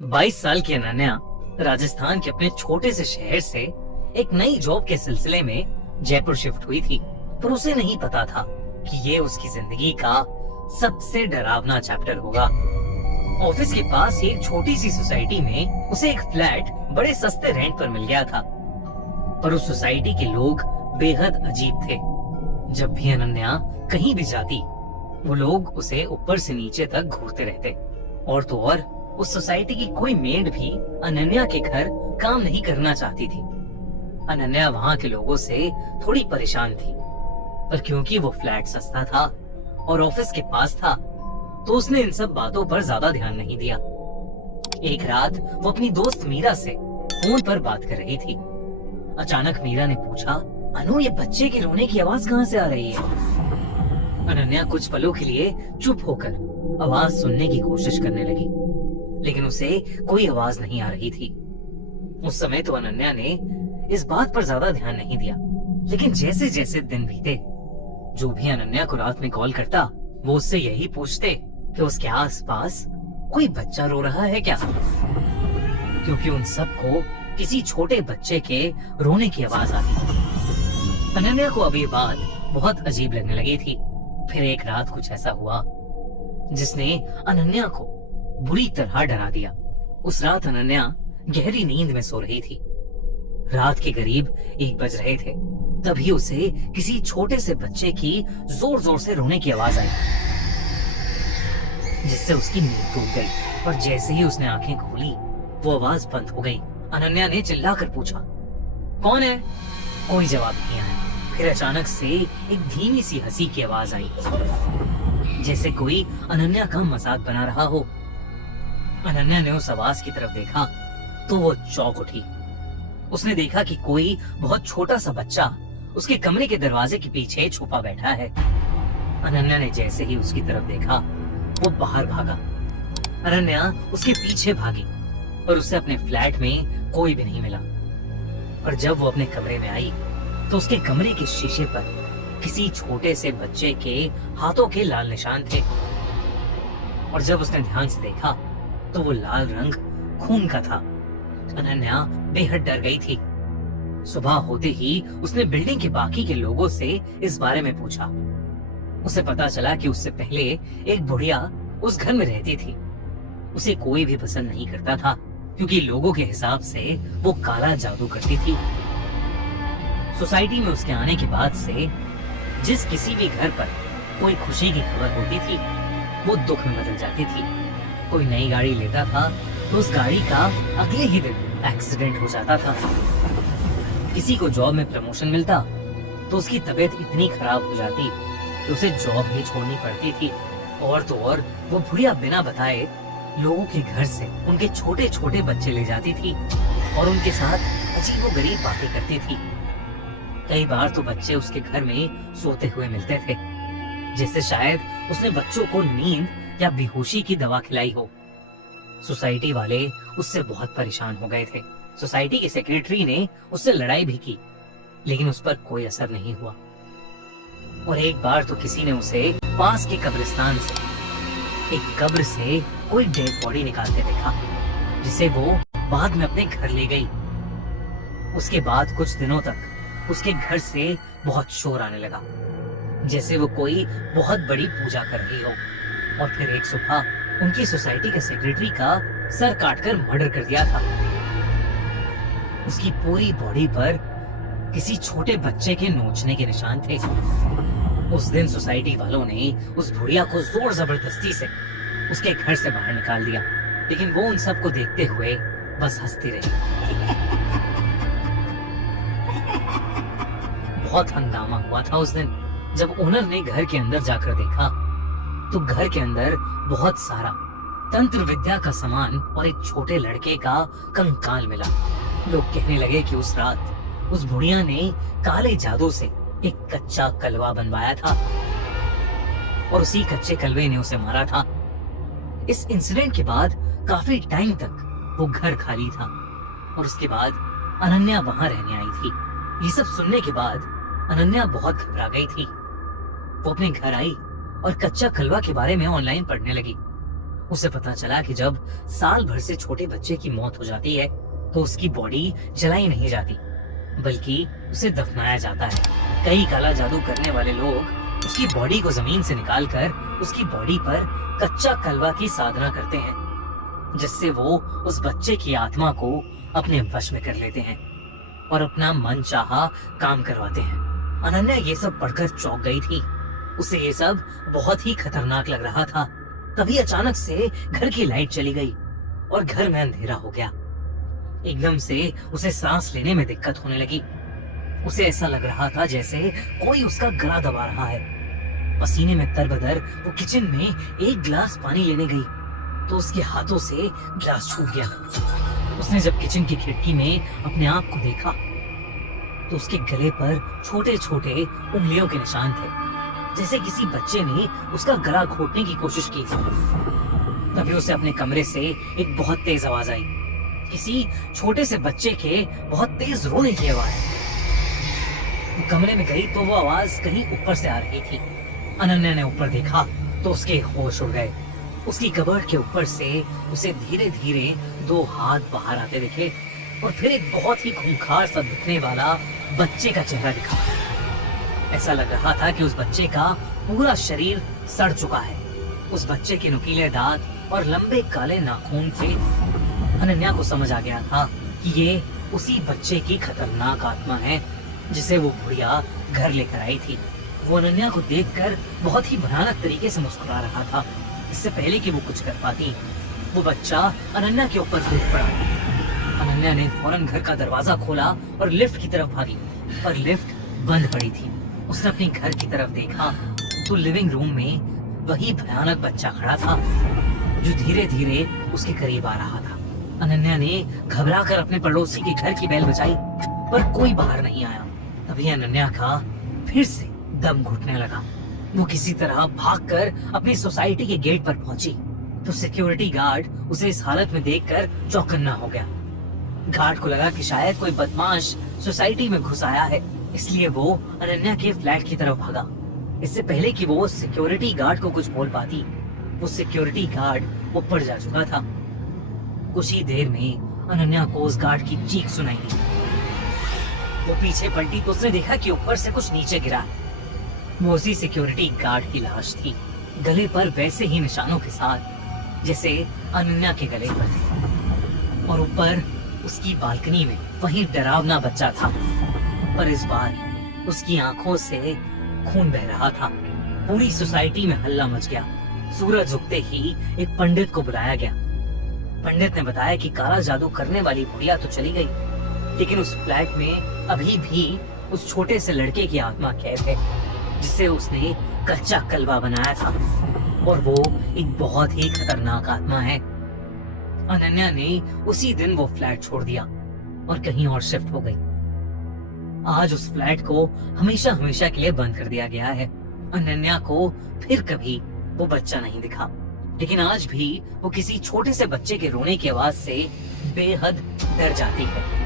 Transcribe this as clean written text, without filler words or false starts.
22 साल की अनन्या राजस्थान के अपने छोटे से शहर से एक नई जॉब के सिलसिले में जयपुर शिफ्ट हुई थी। पर उसे नहीं पता था कि ये उसकी जिंदगी का सबसे डरावना चैप्टर होगा। ऑफिस के पास एक छोटी सी सोसाइटी में उसे एक फ्लैट बड़े सस्ते रेंट पर मिल गया था। पर उस सोसाइटी के लोग बेहद अजीब थे। जब भी अनन्या कहीं भी जाती, वो लोग उसे ऊपर से नीचे तक घूरते रहते। और तो और उस सोसाइटी की कोई मेड भी अनन्या के घर काम नहीं करना चाहती थी। अनन्या वहाँ के लोगों से थोड़ी परेशान थी, पर क्योंकि वो फ्लैट सस्ता था और ऑफिस के पास था, तो उसने इन सब बातों पर ज्यादा ध्यान नहीं दिया। एक रात वो अपनी दोस्त मीरा से फोन पर बात कर रही थी। अचानक मीरा ने पूछा, अनु, ये बच्चे के रोने की आवाज कहाँ से आ रही है? अनन्या कुछ पलों के लिए चुप होकर आवाज सुनने की कोशिश करने लगी, लेकिन उसे कोई आवाज नहीं आ रही थी। उस समय तो अनन्या ने इस बात पर ज्यादा ध्यान नहीं दिया, लेकिन जैसे जैसे दिन बीते, जो भी अनन्या को रात में कॉल करता, वो उससे यही पूछते कि उसके आसपास कोई बच्चा रो रहा है क्या, क्योंकि उन सबको किसी छोटे बच्चे के रोने की आवाज आती थी। अनन्या को अब ये बात बहुत अजीब लगने लगी थी। फिर एक रात कुछ ऐसा हुआ जिसने अनन्या को बुरी तरह डरा दिया। उस रात अनन्या गहरी नींद में सो रही थी। रात के करीब 1 बज रहे थे। तभी उसे किसी छोटे से बच्चे की जोर जोर से रोने की आवाज आई, जिससे उसकी नींद टूट गई। पर जैसे ही उसने आंखें खोली, वो आवाज बंद हो गई। अनन्या ने चिल्लाकर पूछा, कौन है? कोई जवाब नहीं आया। फिर अचानक से एक धीमी सी हंसी की आवाज आई, जैसे कोई अनन्या का मजाक बना रहा हो। अनन्या ने उस आवाज की तरफ देखा तो वो चौंक उठी। उसने देखा कि कोई बहुत छोटा सा बच्चा उसके कमरे के दरवाजे के पीछे छुपा बैठा है। अनन्या ने जैसे ही उसकी तरफ देखा, वो बाहर भागा। अनन्या उसके पीछे भागी, पर उसे अपने फ्लैट में कोई भी नहीं मिला। पर जब वो अपने कमरे में आई, तो उसके कमरे के शीशे पर किसी छोटे से बच्चे के हाथों के लाल निशान थे। और जब उसने ध्यान से देखा, तो वो लाल रंग खून का था। अनन्या बेहद डर गई थी। सुबह होते ही उसने बिल्डिंग के बाकी के लोगों से इस बारे में पूछा। उसे पता चला कि उससे पहले एक बुढ़िया उस घर में रहती थी। उसे कोई भी पसंद नहीं करता था, क्योंकि लोगों के हिसाब से वो काला जादू करती थी। सोसाइटी में उसके आने के बाद से जिस किसी भी घर पर कोई खुशी की खबर होती थी, वो दुख में बदल जाती थी। कोई नई गाड़ी लेता था तो उस गाड़ी का अगले ही दिन एक्सीडेंट हो जाता था। किसी को जॉब में प्रमोशन मिलता तो उसकी तबीयत इतनी खराब हो जाती कि उसे जॉब ही छोड़नी पड़ती थी। और तो और वो बुढ़िया बिना बताए लोगों के घर से उनके छोटे छोटे बच्चे ले जाती थी और उनके साथ अजीबोगरीब बातें करती थी। कई बार तो बच्चे उसके घर में सोते हुए मिलते थे, जिससे शायद उसने बच्चों को नींद या बेहोशी की दवा खिलाई हो। सोसाइटी वाले उससे बहुत परेशान हो गए थे। सोसाइटी के सेक्रेटरी ने उससे लड़ाई भी की, लेकिन उस पर कोई असर नहीं हुआ। और एक बार तो किसी ने उसे पास के कब्रिस्तान से, एक कब्र से कोई डेड बॉडी निकालते देखा, जिसे वो बाद में अपने घर ले गई। उसके बाद कुछ दिनों तक उसके घर से बहुत शोर आने लगा, जैसे वो कोई बहुत बड़ी पूजा कर रही हो। और फिर एक सुबह उनकी सोसाइटी के सेक्रेटरी का सर काटकर मर्डर कर दिया था। उसकी पूरी बॉडी पर किसी छोटे बच्चे के नोचने के निशान थे। उस दिन सोसाइटी वालों ने उस बुढ़िया को जोर जबरदस्ती से उसके घर से बाहर निकाल दिया, लेकिन वो उन सबको देखते हुए बस हंसती रही। बहुत हंगामा हुआ था उस दिन। जब ओनर ने घर के अंदर जाकर देखा, तो घर के अंदर बहुत सारा तंत्र विद्या का सामान और एक छोटे लड़के का कंकाल मिला। लोग कहने लगे कि उस रात उस बुढ़िया ने काले जादू से एक कच्चा कलवा बनवाया था और उसी कच्चे कलवे ने उसे मारा था। इस इंसिडेंट के बाद काफी टाइम तक वो घर खाली था और उसके बाद अनन्या वहां रहने आई थी। ये सब सुनने के बाद अनन्या बहुत घबरा गई थी। वो अपने घर आई और कच्चा कलवा के बारे में ऑनलाइन पढ़ने लगी। उसे पता चला कि जब साल भर से छोटे बच्चे की मौत हो जाती है तो उसकी बॉडी जलाई नहीं जाती, बल्कि उसे दफनाया जाता है। कई काला जादू करने वाले लोग उसकी बॉडी को जमीन से निकालकर उसकी बॉडी पर कच्चा कलवा की साधना करते हैं, जिससे वो उस बच्चे की आत्मा को अपने वश में कर लेते हैं और अपना मन चाहा काम करवाते हैं। अनन्या ये सब पढ़कर चौंक गई थी। उसे ये सब बहुत ही खतरनाक लग रहा था। तभी अचानक से घर की लाइट चली गई और घर में अंधेरा हो गया। एकदम से उसे सांस लेने में दिक्कत होने लगी। उसे ऐसा लग रहा था जैसे कोई उसका गला दबा रहा है। पसीने में तरबतर वो किचन में एक गिलास पानी लेने गई तो उसके हाथों से गिलास छूट गया। उसने जब किचन की खिड़की में अपने आप को देखा तो उसके गले पर छोटे छोटे उंगलियों के निशान थे, जैसे किसी बच्चे ने उसका गला घोटने की कोशिश की थी। तभी उसे अपने कमरे से एक बहुत तेज आवाज आई, किसी छोटे से बच्चे के बहुत तेज रोने की आवाज। वो कमरे में गई तो वो आवाज कहीं ऊपर से आ रही थी। अनन्या ने ऊपर देखा तो उसके होश उड़ गए। उसकी कबर्ड के ऊपर से उसे धीरे धीरे दो हाथ बाहर आते दिखे और फिर एक बहुत ही खूंखार सा दिखने वाला बच्चे का चेहरा दिखा। ऐसा लग रहा था कि उस बच्चे का पूरा शरीर सड़ चुका है। उस बच्चे के नुकीले दांत और लंबे काले नाखून थे। अनन्या को समझ आ गया था कि ये उसी बच्चे की खतरनाक आत्मा है जिसे वो बुढ़िया घर लेकर आई थी। वो अनन्या को देखकर बहुत ही भयानक तरीके से मुस्कुरा रहा था। इससे पहले कि वो कुछ कर पाती, वो बच्चा अनन्या के ऊपर कूद पड़ा। अनन्या ने फौरन घर का दरवाजा खोला और लिफ्ट की तरफ भागी, पर लिफ्ट बंद पड़ी थी। उसने अपने घर की तरफ देखा तो लिविंग रूम में वही भयानक बच्चा खड़ा था जो धीरे धीरे उसके करीब आ रहा था। अनन्या ने घबराकर अपने पड़ोसी के घर की बेल बजाई, पर कोई बाहर नहीं आया। तभी अनन्या का फिर से दम घुटने लगा। वो किसी तरह भागकर अपनी सोसाइटी के गेट पर पहुंची तो सिक्योरिटी गार्ड उसे इस हालत में देखकर चौकन्ना हो गया। गार्ड को लगा कि शायद कोई बदमाश सोसाइटी में घुस आया है, इसलिए वो अनन्या के फ्लैट की तरफ भागा। इससे पहले कि वो सिक्योरिटी गार्ड को कुछ बोल पाती, वो सिक्योरिटी गार्ड ऊपर जा चुका था। कुछ ही देर में अनन्या को उस गार्ड की चीख सुनाई दी। वो पीछे पलटी तो उसने देखा कि ऊपर से कुछ नीचे गिरा। वो उसी सिक्योरिटी गार्ड की लाश थी, गले पर वैसे ही निशानों के साथ जैसे अनन्या के गले पर थे। और ऊपर उसकी बालकनी में वही डरावना बच्चा था, पर इस बार उसकी आंखों से खून बह रहा था। पूरी सोसाइटी में हल्ला मच गया। सूरज उगते ही एक पंडित को बुलाया गया। पंडित ने बताया कि काला जादू करने वाली बुढ़िया तो चली गई, लेकिन उस फ्लैट में अभी भी उस छोटे से लड़के की आत्मा कैद है, जिसे उसने कच्चा कलवा बनाया था, और वो एक बहुत ही खतरनाक आत्मा है। अनन्या ने उसी दिन वो फ्लैट छोड़ दिया और कहीं और शिफ्ट हो गई। आज उस फ्लैट को हमेशा हमेशा के लिए बंद कर दिया गया है। अनन्या को फिर कभी वो बच्चा नहीं दिखा, लेकिन आज भी वो किसी छोटे से बच्चे के रोने की आवाज से बेहद डर जाती है।